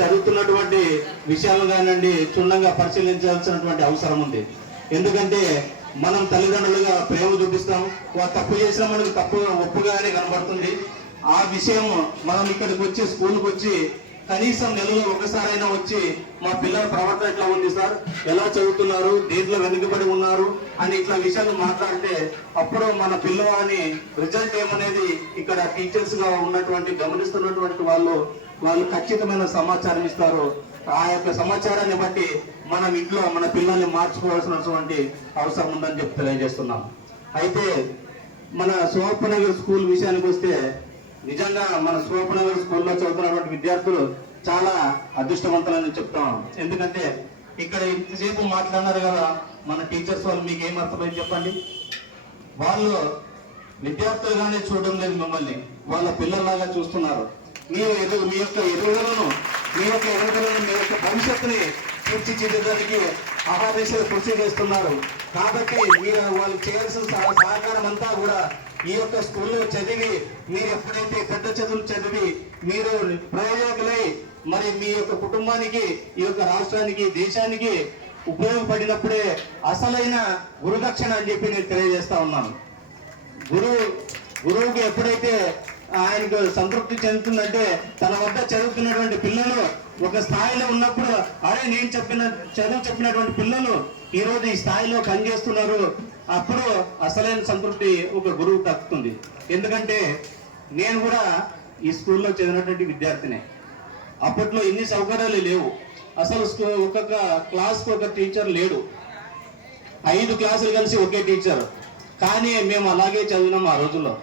చదువుతున్నటువంటి విషయాలు కానివ్వండి క్షుణ్ణంగా పరిశీలించాల్సినటువంటి అవసరం ఉంది. ఎందుకంటే మనం తల్లిదండ్రులుగా ప్రేమ చూపిస్తాం, తప్పు చేసిన మనకు తప్పు ఒప్పుగానే కనబడుతుంది. ఆ విషయం మనం ఇక్కడికి వచ్చి స్కూల్కి వచ్చి కనీసం నెలలో ఒకసారైనా వచ్చి మా పిల్లల ప్రవర్తన ఎట్లా ఉంది సార్, ఎలా చదువుతున్నారు, దేంట్లో వెనుకబడి ఉన్నారు అని ఇట్లా విషయాలు మాట్లాడితే అప్పుడు మన పిల్లవాని రిజల్ట్ ఏమనేది ఇక్కడ టీచర్స్ గా ఉన్నటువంటి గమనిస్తున్నటువంటి వాళ్ళు ఖచ్చితమైన సమాచారం ఇస్తారు. ఆ యొక్క సమాచారాన్ని బట్టి మనం ఇంట్లో మన పిల్లల్ని మార్చుకోవాల్సినటువంటి అవసరం ఉందని చెప్పి తెలియజేస్తున్నాం. అయితే మన శోభనగర్ స్కూల్ విషయానికి వస్తే నిజంగా మన శోభనగర్ స్కూల్లో చదువుతున్నటువంటి విద్యార్థులు చాలా అదృష్టవంతులని చెప్తాం. ఎందుకంటే ఇక్కడ ఇంతసేపు మాట్లాడినారు కదా మన టీచర్స్ వాళ్ళు, మీకు ఏం అర్థమైంది చెప్పండి. వాళ్ళు విద్యార్థులుగానే చూడడం లేదు, మిమ్మల్ని వాళ్ళ పిల్లల్లాగా చూస్తున్నారు. మీ యొక్క ఎదుగుదలను మీ యొక్క భవిష్యత్తుని తీర్చిదిద్దడానికి అహాదేశాలు కృషి చేస్తున్నారు. కాబట్టి మీరు వాళ్ళు చేయాల్సిన సహకారం అంతా కూడా ఈ యొక్క స్కూల్లో చదివి మీరు ఎప్పుడైతే పెద్ద చదువులు చదివి మీరు ప్రయోజకులై మరి మీ యొక్క కుటుంబానికి, ఈ యొక్క రాష్ట్రానికి, దేశానికి ఉపయోగపడినప్పుడే అసలైన గురుదక్షిణ అని చెప్పి నేను తెలియజేస్తా ఉన్నాను. గురువుకి ఎప్పుడైతే ఆయనకు సంతృప్తి చెందుతుందంటే తన వద్ద చదువుతున్నటువంటి పిల్లలు ఒక స్థాయిలో ఉన్నప్పుడు, అరే నేను చెప్పినటువంటి పిల్లలు ఈ రోజు ఈ స్థాయిలో పనిచేస్తున్నారు, అప్పుడు అసలైన సంతృప్తి ఒక గురువు దక్కుతుంది. ఎందుకంటే నేను కూడా ఈ స్కూల్లో చదివినటువంటి విద్యార్థినే. అప్పట్లో ఇన్ని సౌకర్యాలు లేవు. అసలు ఒక్కొక్క క్లాస్కి ఒక టీచర్ లేడు, 5 క్లాసులు కలిసి ఒకే టీచర్. కానీ మేము అలాగే చదివినాం ఆ రోజుల్లో.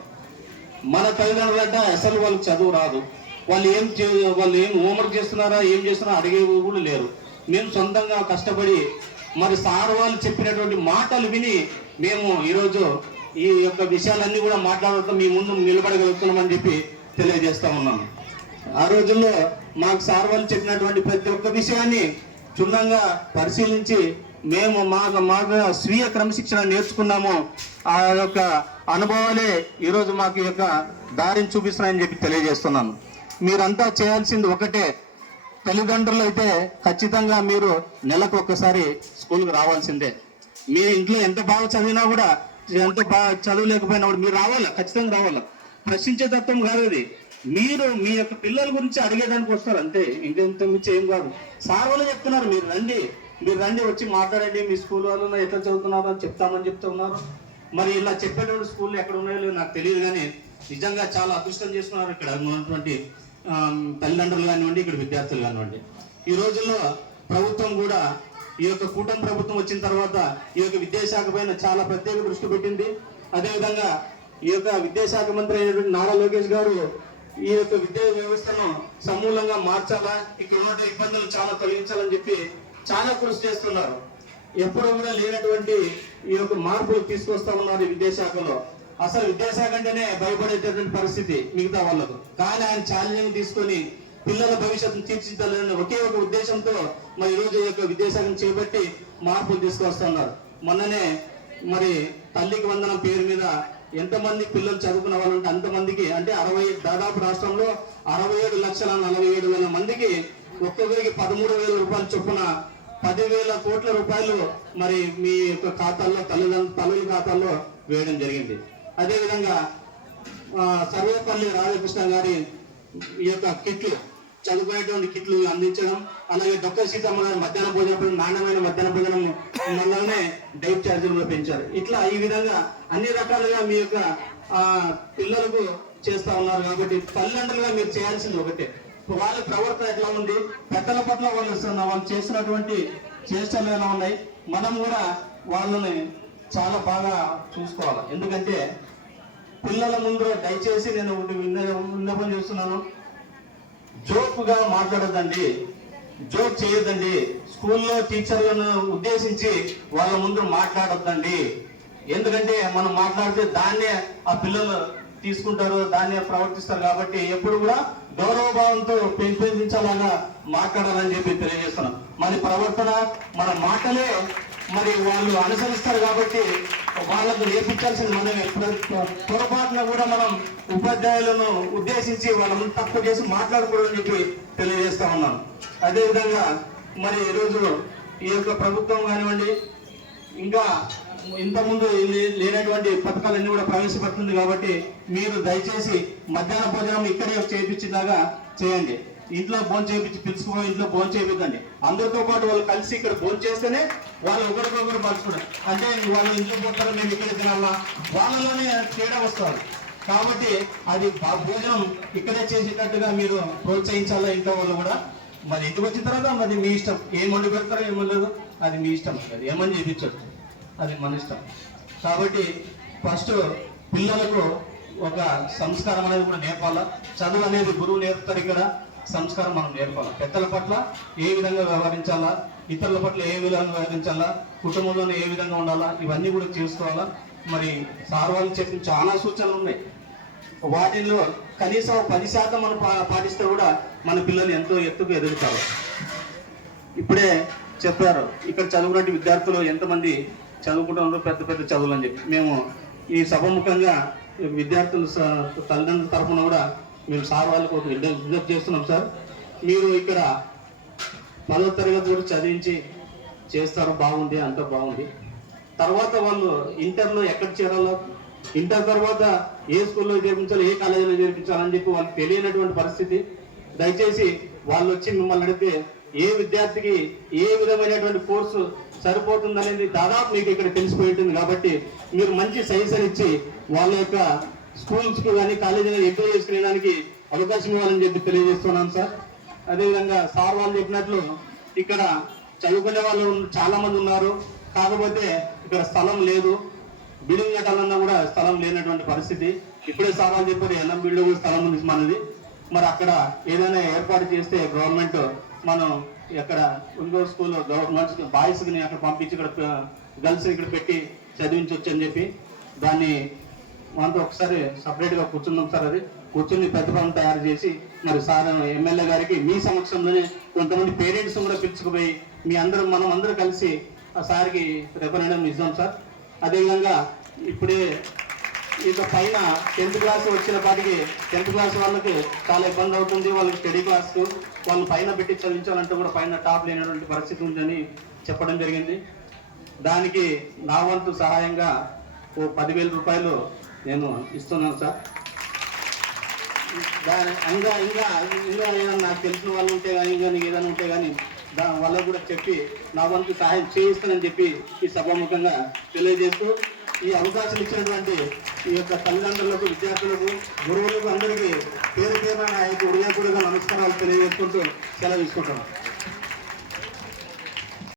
మన తల్లిదండ్రులంట అసలు వాళ్ళకి చదువు రాదు, వాళ్ళు ఏం హోంవర్క్ చేస్తున్నారా, ఏం చేస్తున్నారా అడిగే కూడా లేరు. మేము సొంతంగా కష్టపడి మరి సార్ వాళ్ళు చెప్పినటువంటి మాటలు విని మేము ఈరోజు ఈ యొక్క విషయాలన్నీ కూడా మాట్లాడుతూ మీ ముందు నిలబడగలుగుతున్నామని చెప్పి తెలియజేస్తా ఉన్నాను. ఆ రోజుల్లో మాకు సార్ వాళ్ళు చెప్పినటువంటి ప్రతి ఒక్క విషయాన్ని క్షుణ్ణంగా పరిశీలించి మేము మాకు స్వీయ క్రమశిక్షణ నేర్చుకున్నాము. ఆ యొక్క అనుభవాలే ఈరోజు మాకు ఈ యొక్క దారిని చూపిస్తున్నాయని చెప్పి తెలియజేస్తున్నాను. మీరంతా చేయాల్సింది ఒకటే, తల్లిదండ్రులు అయితే ఖచ్చితంగా మీరు నెలకు ఒక్కసారి స్కూల్కి రావాల్సిందే. మీ ఇంట్లో ఎంత బాగా చదివినా కూడా, ఎంత బాగా చదవలేకపోయినా కూడా మీరు రావాలా, ఖచ్చితంగా రావాలా. ప్రశ్నించే తత్వం కాదు అది. మీరు మీ యొక్క పిల్లల గురించి అడిగేదానికి వస్తారు అంతే, ఇంకెంత మించి ఏం కాదు. సార్ వాళ్ళు చెప్తున్నారు మీరు రండి వచ్చి మాట్లాడండి, మీ స్కూల్ వాళ్ళు ఎట్లా చదువుతున్నారు అని చెప్తామని చెప్తున్నారు. మరి ఇలా చెప్పేటువంటి స్కూళ్ళు ఎక్కడ ఉన్నాయో లేదో నాకు తెలియదు, కానీ నిజంగా చాలా అదృష్టం చేస్తున్నారు ఇక్కడ ఉన్నటువంటి తల్లిదండ్రులు కానివ్వండి, ఇక్కడ విద్యార్థులు కానివ్వండి. ఈ రోజుల్లో ప్రభుత్వం కూడా ఈ యొక్క కూటమి ప్రభుత్వం వచ్చిన తర్వాత ఈ యొక్క విద్యాశాఖ పైన చాలా ప్రత్యేక దృష్టి పెట్టింది. అదేవిధంగా ఈ యొక్క విద్యాశాఖ మంత్రి అయినటువంటి నారా లోకేష్ గారు ఈ యొక్క విద్యా వ్యవస్థను సమూలంగా మార్చాలా, ఇక్కడ ఉన్న ఇబ్బందులు చాలా తొలగించాలని చెప్పి చాలా కృషి చేస్తున్నారు. ఎప్పుడు కూడా లేనటువంటి ఈ యొక్క మార్పులు తీసుకొస్తా ఉన్నారు ఈ విద్యాశాఖలో. అసలు విద్యాశాఖ అంటేనే భయపడేటటువంటి పరిస్థితి మిగతా వాళ్ళకు. కానీ ఆయన ఛాలెంజ్ తీసుకొని పిల్లల భవిష్యత్తును తీర్చిదిద్దాలని ఒకే ఒక ఉద్దేశంతో మరి ఈరోజు ఈ యొక్క విద్యాశాఖను చేపట్టి మార్పులు తీసుకొస్తున్నారు. మొన్ననే మరి తల్లికి వందనం పేరు మీద ఎంతమంది పిల్లలు చదువుకున్న వాళ్ళు ఉంటే అంతమందికి, అంటే దాదాపు రాష్ట్రంలో 67,47,000 మందికి ఒక్కొక్కరికి 13,000 రూపాయలు చొప్పున 10,000 కోట్ల రూపాయలు మరి మీ యొక్క ఖాతాల్లో తల్లుల ఖాతాల్లో వేయడం జరిగింది. అదేవిధంగా సర్వేపల్లి రాధాకృష్ణ గారి ఈ యొక్క కిట్లు, చదువుకునేటువంటి కిట్లు అందించడం, అలాగే డొక్క సీతమ్మ గారు మధ్యాహ్న భోజనం, నాణ్యమైన మధ్యాహ్న భోజనం వల్లనే డైట్ ఛార్జీలు పెంచారు. ఇట్లా ఈ విధంగా అన్ని రకాలుగా మీ యొక్క పిల్లలకు చేస్తా ఉన్నారు. కాబట్టి తల్లిదండ్రులుగా మీరు చేయాల్సింది ఒకటే, వాళ్ళ ప్రవర్తన ఎట్లా ఉంది, పెద్దల పట్ల వాళ్ళు చేస్తున్నటువంటి చేష్టలు ఎలా ఉన్నాయి, మనం కూడా వాళ్ళని చాలా బాగా చూసుకోవాలి. ఎందుకంటే పిల్లల ముందు దయచేసి నేను విన్నపం చేస్తున్నాను, జోక్గా మాట్లాడద్దండి, జోక్ చేయొద్దండి. స్కూల్లో టీచర్లను ఉద్దేశించి వాళ్ళ ముందు మాట్లాడొద్దండి. ఎందుకంటే మనం మాట్లాడితే దాన్నే ఆ పిల్లలు తీసుకుంటారు, దాన్నే ప్రవర్తిస్తారు. కాబట్టి ఎప్పుడు కూడా గౌరవభావంతో పెంపొందించాలగా మాట్లాడాలని చెప్పి తెలియజేస్తున్నాం. మన ప్రవర్తన, మన మాటలే మరి వాళ్ళు అనుసరిస్తారు. కాబట్టి వాళ్ళకు నేర్పించాల్సింది మనం ఎప్పుడు పొరపాటున కూడా మనం ఉపాధ్యాయులను ఉద్దేశించి వాళ్ళని తక్కువ చేసి మాట్లాడకూడదని చెప్పి తెలియజేస్తా ఉన్నాను. అదేవిధంగా మరి ఈరోజు ఈ యొక్క ప్రభుత్వం కానివ్వండి, ఇంకా ఇంతకుముందు లేనటువంటి పథకాలన్నీ కూడా ప్రవేశపెడుతుంది కాబట్టి మీరు దయచేసి మధ్యాహ్న భోజనం ఇక్కడే చేయించేలాగా చేయండి. ఇంట్లో భోజనం చేయించి పిలుచుకుపోయి ఇంట్లో భోజనం చేయించండి. అందరితో పాటు వాళ్ళు కలిసి ఇక్కడ భోజనం చేస్తేనే వాళ్ళు ఒకరికొకరు పంచుకుంటారు. అంటే వాళ్ళు ఇంట్లో పోతారు, మేము ఇక్కడ తినాలా, వాళ్ళలోనే తేడా వస్తారు. కాబట్టి అది భోజనం ఇక్కడే చేసేటట్టుగా మీరు ప్రోత్సహించాలా ఇంట్లో వాళ్ళు కూడా. మరి ఇంటికి వచ్చిన తర్వాత మరి మీ ఇష్టం, ఏం వండి పెడతారో ఏమో లేదు, అది మీ ఇష్టం. అది ఏమని చేయించచ్చు, అది మన ఇష్టం. కాబట్టి ఫస్ట్ పిల్లలకు ఒక సంస్కారం అనేది కూడా నేర్పాలా. చదువు అనేది గురువు నేర్పుతారు, ఇక్కడ సంస్కారం మనం నేర్పాలి. పెద్దల పట్ల ఏ విధంగా వ్యవహరించాలా, ఇతరుల పట్ల ఏ విధంగా వ్యవహరించాలా, కుటుంబంలోనే ఏ విధంగా ఉండాలా, ఇవన్నీ కూడా చేసుకోవాలా. మరి సార్ వాళ్ళు చెప్పిన చాలా సూచనలు ఉన్నాయి. వాటిల్లో కనీసం 10% మనం పాటిస్తే కూడా మన పిల్లలు ఎంతో ఎత్తుకు ఎదుగుతారు. ఇప్పుడే చెప్పారు ఇక్కడ చదువుకున్న విద్యార్థులు ఎంతమంది చదువుకుంటున్నారు పెద్ద పెద్ద చదువులు అని చెప్పి. మేము ఈ సభముఖంగా విద్యార్థుల తల్లిదండ్రుల తరఫున కూడా మేము సార్ వాళ్ళకు ఒక విజ్ఞప్తి చేస్తున్నాం. సార్, మీరు ఇక్కడ 10వ తరగతి కూడా చదివించి చేస్తారు, బాగుంది, అంతా బాగుంది. తర్వాత వాళ్ళు ఇంటర్లో ఎక్కడ చేరాలో, ఇంటర్ తర్వాత ఏ స్కూల్లో చేర్పించాలో, ఏ కాలేజీలో చేర్పించాలని చెప్పి వాళ్ళకి తెలియనటువంటి పరిస్థితి. దయచేసి వాళ్ళు వచ్చి మిమ్మల్ని అడిగితే ఏ విద్యార్థికి ఏ విధమైనటువంటి కోర్సు సరిపోతుందనేది దాదాపు మీకు ఇక్కడ తెలిసిపోయి ఉంటుంది. కాబట్టి మీరు మంచి సజెషన్ ఇచ్చి వాళ్ళ యొక్క స్కూల్స్కు కానీ కాలేజీలో ఎంజాయ్ చేసుకునేదానికి అవకాశం ఇవ్వాలని చెప్పి తెలియజేస్తున్నాను సార్. అదేవిధంగా సార్ వాళ్ళు చెప్పినట్లు ఇక్కడ చదువుకునే వాళ్ళు చాలా మంది ఉన్నారు, కాకపోతే ఇక్కడ స్థలం లేదు. బిల్డింగ్ కట్టాలన్నా కూడా స్థలం లేనటువంటి పరిస్థితి. ఇప్పుడే సార్ వాళ్ళు చెప్పారు ఎన్ఎం బిల్డింగ్ కూడా స్థలం ఉంది మనది. మరి అక్కడ ఏదైనా ఏర్పాటు చేస్తే గవర్నమెంట్ మనం ఇక్కడ ఇండోర్ స్కూల్ గవర్నమెంట్ బాయ్స్ని అక్కడ పంపించి ఇక్కడ గర్ల్స్ ఇక్కడ పెట్టి చదివించవచ్చు అని చెప్పి దాన్ని మనతో ఒకసారి సపరేట్గా కూర్చున్నాం సార్. అది కూర్చుని ప్రతిపాదన తయారు చేసి మరి సార్ ఎమ్మెల్యే గారికి మీ సమక్షంలోనే కొంతమంది పేరెంట్స్ కూడా పిలుచుకుపోయి మనం అందరూ కలిసి ఆ సార్కి రిఫరెండం ఇద్దాం సార్. అదేవిధంగా ఇప్పుడే ఇక పైన 10th క్లాస్ వచ్చిన పాటికి 10th క్లాస్ వాళ్ళకి చాలా ఇబ్బంది అవుతుంది. వాళ్ళకి స్టడీ క్లాస్ వాళ్ళు పైన పెట్టి చదివించాలంటే కూడా పైన టాప్ లేనటువంటి పరిస్థితి ఉందని చెప్పడం జరిగింది. దానికి నా వంతు సహాయంగా ఓ 10,000 రూపాయలు నేను ఇస్తున్నాను సార్. ఇంకా ఏదైనా నాకు తెలిసిన వాళ్ళు ఉంటే కానీ ఇంకా ఏదైనా ఉంటే కానీ వాళ్ళకు కూడా చెప్పి నా వంతు సహాయం చేయిస్తానని చెప్పి ఈ సభాముఖంగా తెలియజేస్తూ ఈ అవకాశం ఇచ్చినటువంటి ఈ యొక్క తల్లిదండ్రులకు, విద్యార్థులకు, గురువులకు అందరికీ పేరు పేరున హృదయపూర్వక నమస్కారాలు తెలియజేసుకుంటూ సెలవు తీసుకుంటాను.